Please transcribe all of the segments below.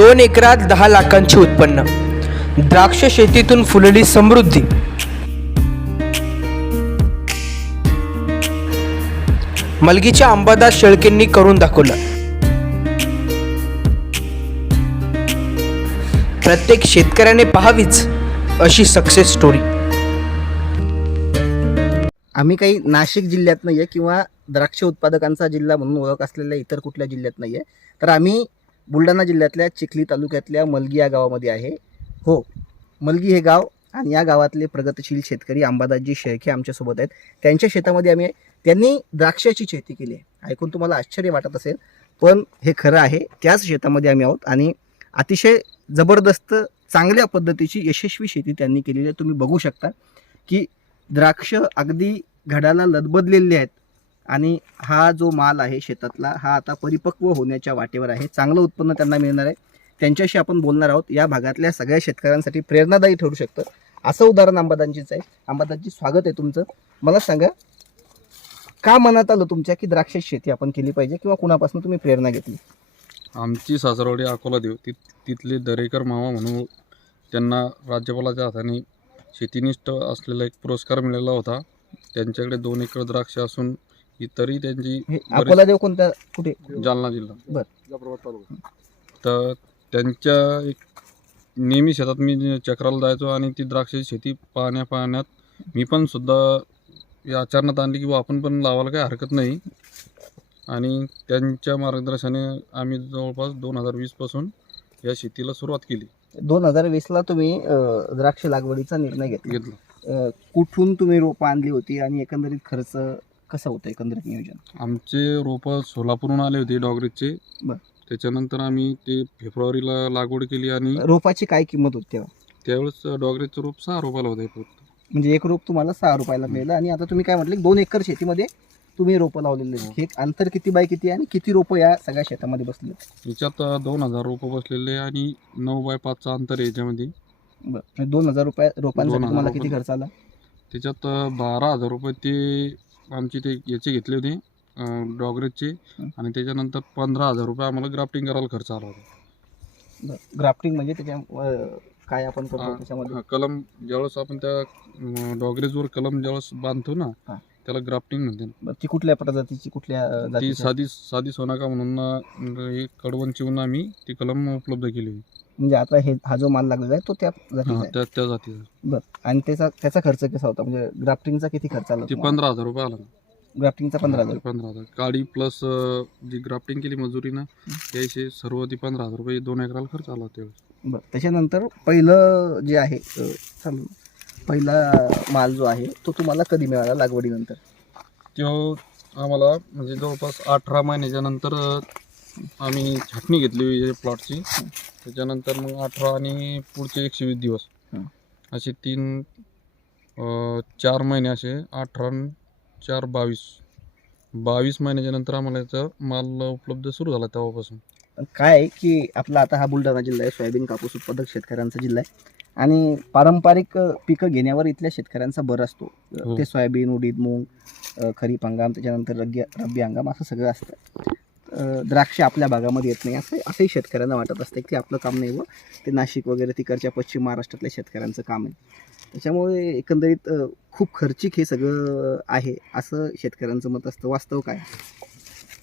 दोन एकरात दहा लाखांचे उत्पन्न. द्राक्ष शेतीतून फुलली समृद्धी. मलगीच्या अंबादास शेळकेंनी करून दाखवलं. प्रत्येक शेतकऱ्याने पाहावीच अशी सक्सेस स्टोरी आम्ही काही नाशिक जिल्ह्यात नाही आहे किंवा द्राक्ष उत्पादकांचा जिल्हा म्हणून ओळख असलेल्या इतर कुठल्या जिल्ह्यात नाही आहे तर आम्ही बुलढाणा जिल्ह्यातल्या चिखली तालुक्यातल्या मलगी या गावामध्ये आहे. हो मलगी हे गाव आणि या गावातले प्रगतशील शेतकरी अंबादासजी शेळके आमच्यासोबत आहेत. त्यांच्या शेतामध्ये आम्ही त्यांनी द्राक्षाची शेती केली आहे. ऐकून तुम्हाला आश्चर्य वाटत असेल पण हे खरं आहे त्याच शेतामध्ये आम्ही आहोत आणि अतिशय जबरदस्त चांगल्या पद्धतीची यशस्वी शेती त्यांनी केलेली आहे. तुम्ही बघू शकता की द्राक्ष अगदी घडाला लदबदलेले आहेत. आणि हा जो माल आहे शेतातला हा आता परिपक्व होण्याच्या वाटेवर आहे. चांगलं उत्पन्न त्यांना मिळणार आहे. त्यांच्याशी आपण बोलणार आहोत. या भागातल्या सगळ्या शेतकऱ्यांसाठी प्रेरणादायी ठरू शकतं. असं उदाहरण अंबादांचीच आहे. अंबादांची स्वागत आहे तुमचं. मला सांगा का मनात आलं तुमच्या की द्राक्षाची शेती आपण केली पाहिजे किंवा कुणापासून तुम्ही प्रेरणा घेतली? आमची सासरवाडी अकोला देव ति तिथले दरेकर मामा म्हणून त्यांना राज्यपालाच्या हाताने शेतीनिष्ठ असलेला एक पुरस्कार मिळाला होता. त्यांच्याकडे दोन एकर द्राक्ष असून त्यांची हे बरीच- अकोला देव कोणत्या कुठे? जालना जिल्हा. बर. तर त्यांच्या एक नेहमी शेतात मी चक्राला जायचो आणि ती द्राक्षाची शेती पाहण्या पाहण्यात मी पण सुद्धा या आचरणात आणली की बुवा आपण पण लावायला काही हरकत नाही. आणि त्यांच्या मार्गदर्शनाने आम्ही जवळपास दोन हजार वीसपासून या शेतीला सुरुवात केली. दोन हजार वीसला तुम्ही अं, द्राक्ष लागवडीचा निर्णय घेतला. घेतलं. अं, कुठून तुम्ही रोपं आणली होती आणि एकंदरीत खर्च कसं होतं एकंदरीत नियोजन? आमचे रोपं सोलापूरहून आले होते डॉगरेजचे. बर. त्याच्यानंतर आम्ही ते फेब्रुवारीला लागवड केली आणि रोपाची काय किंमत होती तेव्हा? त्यावेळेस डॉगरेजचं रोप सहा रोपाला होते फक्त म्हणजे एक रोप तुम्हाला सहा रुपयाला मिळालं आणि आता तुम्ही काय म्हटले दोन एकर शेतीमध्ये तुम्ही रोपं लावलेले आहेत. हे. अंतर किती बाय किती आहे आणि किती रोपं या सगळ्या शेतामध्ये बसले याच्यात दोन हजार रोपं बसलेले आणि नऊ बाय पाचचा अंतर आहे याच्यामध्ये. दोन हजार रुपये रोपांसाठी दोन हजार तुम्हाला किती रुपये. खर्च आला? त्याच्यात बारा हजार रुपये ते आमचे ते याचे घेतले होते डॉगरेजचे. आणि त्याच्यानंतर पंधरा हजार रुपये आम्हाला ग्राफ्टिंग करायला खर्च आला होता ग्राफ्टिंग म्हणजे त्याच्या अं, काय आपण करतो त्याच्यामध्ये हा, कलम ज्यावेळेस आपण त्या डॉगरेजवर कलम ज्यावेळेस बांधतो ना हा. त्याला ग्राफ्टिंग म्हणते ती कुठल्या प्रजातीची कुठल्या ती जातीची? साधी साधी सोनाका म्हणून एक कडवण चिवून आम्ही ती कलम उपलब्ध केली. म्हणजे आता हे हा जो माल लागलेला आहे तो त्या जातीचा हा, आहे? त्या त्या जातीचा बरं आणि त्याचा त्याचा खर्च कसा होता? म्हणजे ग्राफ्टिंगचा किती खर्च आला ती तुम्हाला? पंधरा हजार रुपये आला. ग्राफ्टिंगचा पंधरा हजार. पंधरा हजार. काळी प्लस जी ग्राफ्टिंग केली मजुरीनं त्याचे सर्व ती पंधरा हजार रुपये दोन एकराला खर्च आला त्यावेळेस. बरं त्याच्यानंतर पहिलं जे आहे अ, चालू. पहिला माल जो आहे तो तुम्हाला कधी मिळाला लागवडीनंतर? तो आम्हाला म्हणजे जवळपास अठरा महिन्याच्या नंतर आम्ही छाटणी घेतली प्लॉटची त्याच्यानंतर मग अठरा आणि पुढचे एकशे वीस दिवस. असे तीन चार महिने असे अठरा चार बावीस. बावीस महिन्याच्या नंतर आम्हाला याचा माल उपलब्ध सुरू झाला तेव्हापासून. काय आहे की आपला आता हा बुलढाणा जिल्हा आहे सोयाबीन कापूस उत्पादक शेतकऱ्यांचा जिल्हा आहे. आणि पारंपरिक पिकं घेण्यावर इथल्या शेतकऱ्यांचा भर असतो. हो. ते सोयाबीन उडीद मूग खरीप हंगाम त्याच्यानंतर रग्गी रब्बी हंगाम असं सगळं असतं. द्राक्ष आपल्या भागामध्ये येत नाही. असं असंही शेतकऱ्यांना वाटत असतं की आपलं काम नाही व ते नाशिक वगैरे तिकडच्या पश्चिम महाराष्ट्रातल्या शेतकऱ्यांचं काम आहे. त्याच्यामुळे एकंदरीत खूप खर्चिक हे सगळं आहे असं शेतकऱ्यांचं मत असतं. वास्तव काय?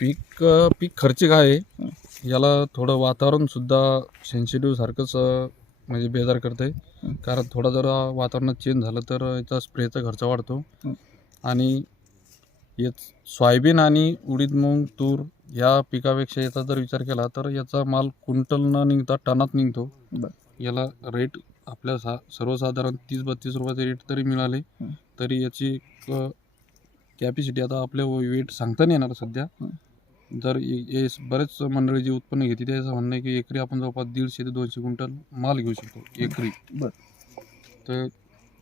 पीक पीक खर्चिक आहे. याला थोडं वातावरण सुद्धा सेन्सिटिव्ह सारखंच म्हणजे बेजार करतं. आहे कारण थोडं जर वातावरणात चेंज झालं तर याचा स्प्रेचा खर्च वाढतो. आणि ये सोयाबीन आणि उडीद मूग तूर या पिकापेक्षा याचा जर विचार केला तर याचा माल क्विंटल न निघता टनात निघतो. याला रेट आपल्या सा सर्वसाधारण तीस बत्तीस रुपयाचे रेट तरी मिळाले. तरी याची कॅपॅसिटी आता आपल्या वेट सांगता नाही येणार सध्या. जर ए- बरेच मंडळी जे उत्पन्न घेते त्याचं म्हणणं आहे की एकरी आपण जवळपास दीडशे ते दोनशे क्विंटल माल घेऊ शकतो एकरी बरं. तर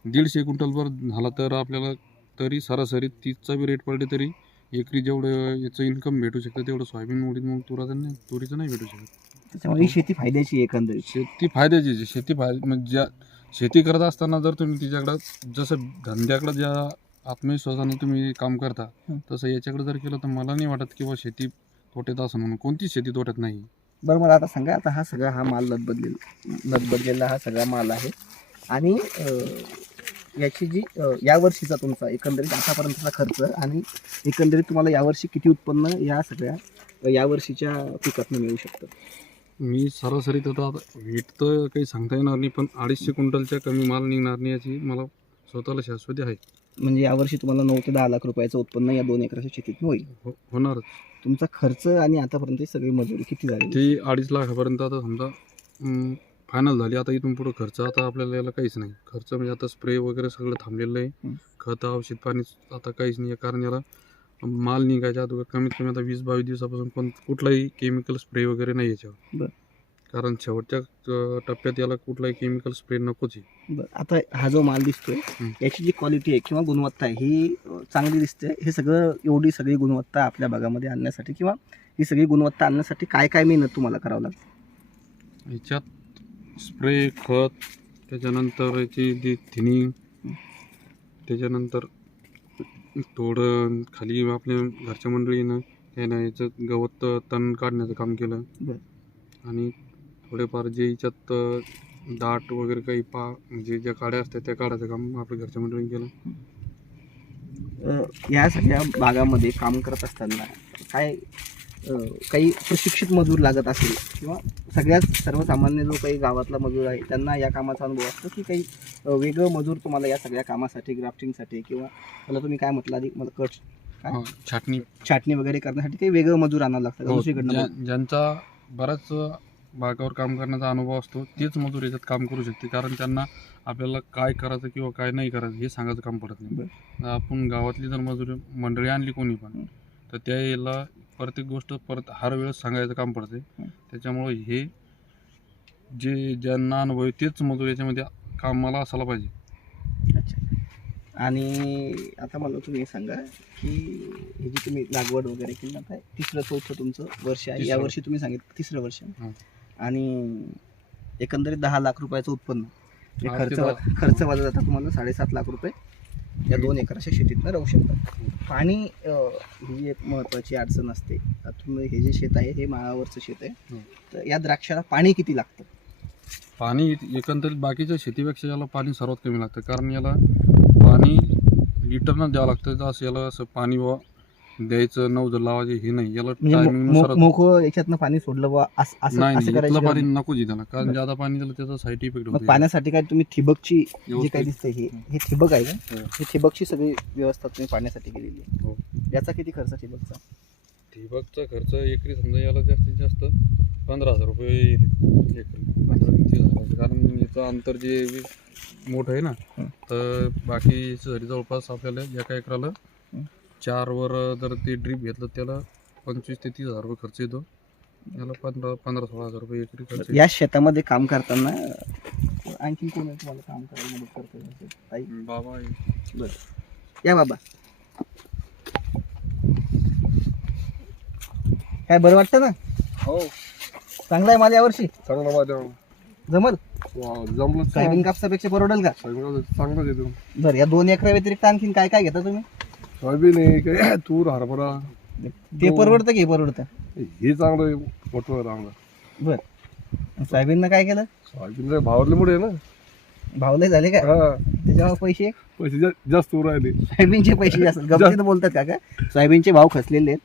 दीडशे क्विंटलवर झाला तर आपल्याला तरी सरासरी तीसचा बी रेट पडले तरी एकरी जेवढं याचं इन्कम भेटू शकतं तेवढं सोयाबीन उडीद मग तुराचं नाही तुरीचं नाही भेटू शकत त्याच्यामुळे ही शेती फायद्याची आहे एकंदरीत शेती फायद्याची आहे. शेती फाय म्हणजे ज्या शेती करत असताना जर तुम्ही तिच्याकडं जसं धंद्याकडं ज्या आत्मविश्वासाने तुम्ही काम करता. तसं याच्याकडे जर केलं तर मला नाही वाटत की बा शेती तोट्यात असं म्हणून कोणतीच शेती तोट्यात नाही. बरं मला आता सांगा आता हा सगळा हा माल लदबदलेला लदबदलेला हा सगळा माल आहे. आणि याची जी यावर्षीचा तुमचा एकंदरीत आतापर्यंतचा खर्च आणि एकंदरीत तुम्हाला यावर्षी किती उत्पन्न या सगळ्या यावर्षीच्या पिकातनं मिळू शकतं? मी सरासरी तर आता वेट तर काही सांगता येणार नाही पण अडीचशे क्विंटलच्या कमी माल निघणार नाही याची मला स्वतःला शाश्वती आहे. म्हणजे यावर्षी तुम्हाला नऊ ते दहा लाख रुपयाचं उत्पन्न या दोन एकराच्या शेतीत होईल. हो होणारच. तुमचा खर्च आणि आतापर्यंत सगळी मजुरी किती झाली? ती अडीच लाखापर्यंत आता समजा फायनल झाली. आता इथून पुढं खर्च आता आपल्याला याला काहीच नाही. खर्च म्हणजे आता स्प्रे वगैरे सगळं थांबलेलं आहे. हं. खत औषध पाणी आता काहीच नाही. आहे कारण याला माल निघायच्या अगोदर कमीत कमी आता वीस बावीस दिवसापासून कोण कुठलाही केमिकल स्प्रे वगैरे नाही याच्यावर. बरं. कारण शेवटच्या टप्प्यात याला कुठलाही केमिकल स्प्रे नकोच आहे. बरं आता हा जो माल दिसतोय. याची जी क्वालिटी आहे किंवा गुणवत्ता आहे ही चांगली दिसते. हे सगळं एवढी सगळी गुणवत्ता आपल्या भागामध्ये आणण्यासाठी किंवा ही सगळी गुणवत्ता आणण्यासाठी काय काय मेहनत तुम्हाला करावं लागते? ह्याच्यात स्प्रे खत त्याच्यानंतर याची जी थिनिंग त्याच्यानंतर थोडं खाली आपल्या घरच्या मंडळीनं त्यानं याचं गवत तण काढण्याचं काम केलं. बरं. आणि थोडेफार जे याच्यात अं, दाट वगैरे काही पा म्हणजे ज्या काड्या असतात त्या काढायचं काम आपल्या घरच्या मंडळीने केलं. या सगळ्या भागामध्ये काम करत असताना काय काही प्रशिक्षित मजूर लागत असेल किंवा सगळ्यात सर्वसामान्य जो काही गावातला मजूर आहे त्यांना या कामाचा अनुभव असतो की काही वेगळं मजूर तुम्हाला या सगळ्या कामासाठी ग्राफ्टिंगसाठी किंवा मला तुम्ही काय म्हटलं आधी? मला कट काय? हा, छाटणी. छाटणी वगैरे करण्यासाठी काही वेगळं मजूर आणावं लागतं हो, दुसरीकडनं ज्या- ज्यांचा बराच बागावर काम करण्याचा अनुभव असतो तेच मजूर याच्यात काम करू शकते कारण त्यांना आपल्याला काय करायचं किंवा काय नाही करायचं हे सांगायचं काम पडत नाही. आपण गावातली जर मजुरी मंडळी आणली कोणी पण. तर त्या याला प्रत्येक गोष्ट परत हर वेळेस सांगायचं काम पडते. त्याच्यामुळे हे जे ज्यांना अनुभव आहे तेच मजूर याच्यामध्ये कामाला असायला पाहिजे अच्छा आणि आता मला तुम्ही सांगा की ही जी तुम्ही लागवड वगैरे केली ना काय तिसरं चौथं तुमचं वर्ष आहे या. वर्षी तुम्ही सांगितलं तिसरं वर्ष. आणि एकंदरीत दहा लाख रुपयाचं उत्पन्न हा, खर्च ते खर्च वाजा जाता तुम्हाला साडेसात लाख रुपये या दोन एकराच्या शेतीतनं राहू शकतात. पाणी अं, ही एक महत्त्वाची अडचण असते. आता तुम्ही हे जे शेत आहे हे माळावरचं शेत आहे. हं. तर या द्राक्षाला पाणी किती लागतं? पाणी एकंदरीत बाकीच्या शेतीपेक्षा याला पाणी सर्वात कमी लागतं. कारण याला पाणी लिटरनं द्यावं लागतं. असं याला असं पाणी वा द्यायचं नऊ जर लावायचे हे नाही याला म्हणजे मोकळं याच्यातनं पाणी सोडलं बा असं असं नाही असं नाही, करायचं इथलं पाणी. नको त्याला कारण. ज्यादा पाणी दिलं त्याचा साईड इफेक्ट मग होतो पाण्यासाठी काय तुम्ही ठिबकची जी व्यवस्थित. काय दिसते ही हे ठिबक आहे का हो. ही ठिबकची सगळी व्यवस्था तुम्ही पाण्यासाठी केलेली आहे हो. याचा किती खर्च ठिबकचा ठिबकचा खर्च एकरी समजा याला जास्तीत जास्त पंधरा हजार रुपये येईल एकरी पंधरा ते तीस हजार कारण याचं अंतर जे मोठं आहे ना हं. तर बाकी जवळपास आपल्याला एका एकराला हं. चारवर जर ते ड्रीप घेतलं त्याला पंचवीस ते तीस हजार रुपये खर्च येतो. याला पंधरा पंधरा सोळा हजार रुपये एकरी खर्च येतो. या शेतामध्ये काम करताना आणखी कोण आहे तुम्हाला काम करायला मदत करतो ताई बाबा आहे. या बाबा. काय बरं वाटतं ना? हो. चांगला आहे माल यावर्षी? चांगलं माझ्या जमल? जमलं सोयाबीन कापसापेक्षा परवडेल का? चांगलंच येतो बरं या दोन एकरा व्यतिरिक्त आणखीन काय काय घेता तुम्ही? सोयाबीन आहे काय तूर हरभरा. ते परवडतं की परवडतं? हे चांगलं आहे मोठं चांगलं बरं. सोयाबीननं काय केलं? सोयाबीन आहे ना. भावले झाले का? हा. त्याच्यामुळे पैसे? पैसे जा- जास्त राहिले. सोयाबीनचे पैसे जास्त. बोलतात का सोयाबीनचे भाव खचलेले आहेत.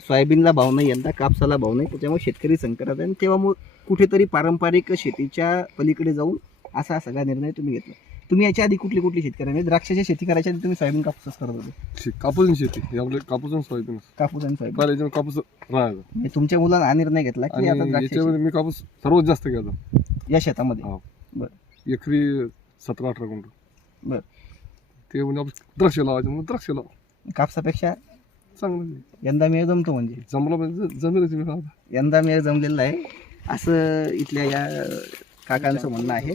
सोयाबीनला भाव नाही यंदा कापसाला भाव नाही. त्याच्यामुळे शेतकरी संकटात आहे. आणि तेव्हा मग कुठेतरी पारंपरिक शेतीच्या पलीकडे जाऊन असा हा सगळा निर्णय तुम्ही घेतला. तुम्ही याच्या आधी कुठली कुठली शेतकरी म्हणजे द्राक्षाची शेती करायच्या आधी तुम्ही सोयाबीन कापूसच करत होते. शे- कापूस आणि शेती. हे आपले कापूस आणि सोयाबीन. कापूस आणि सोयाबीन. पहिले कापूस राहायचं. म्हणजे तुमच्या मुलांना हा निर्णय घेतला की आता आणि द्राक्ष याच्यामध्ये मी कापूस सर्वात जास्त घ्यायचा या शेतामध्ये? हो. बरं. एकरी सतरा अठरा गुंठ. बरं. ते म्हणजे आपण द्राक्ष लावायचे म्हणून द्राक्ष लावा. कापसापेक्षा चांगलं आहे. यंदा मेळ जमतो म्हणजे? जमलं म्हणजे जमेलच मी यंदा मेळ जमलेला आहे. असं इथल्या या काकांचं म्हणणं आहे.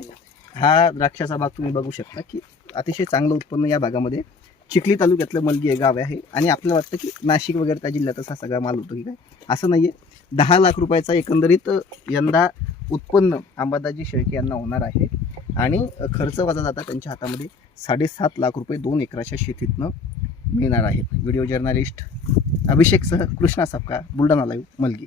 हा द्राक्षाचा भाग तुम्ही बघू शकता की अतिशय चांगलं उत्पन्न या भागामध्ये चिखली तालुक्यातलं मलगी हे गाव आहे आणि आपल्याला वाटतं की नाशिक वगैरे त्या जिल्ह्यातच हा सगळा माल होतो की काय? असं नाही आहे दहा लाख रुपयाचा एकंदरीत यंदा उत्पन्न अंबादाजी शेळके यांना होणार आहे. आणि खर्च वाजा जाता त्यांच्या हातामध्ये साडेसात लाख रुपये दोन एकराच्या शेतीतनं मिळणार आहेत व्हिडिओ जर्नलिस्ट अभिषेकसह कृष्णा सपका बुलढाणा लाईव्ह मलगी.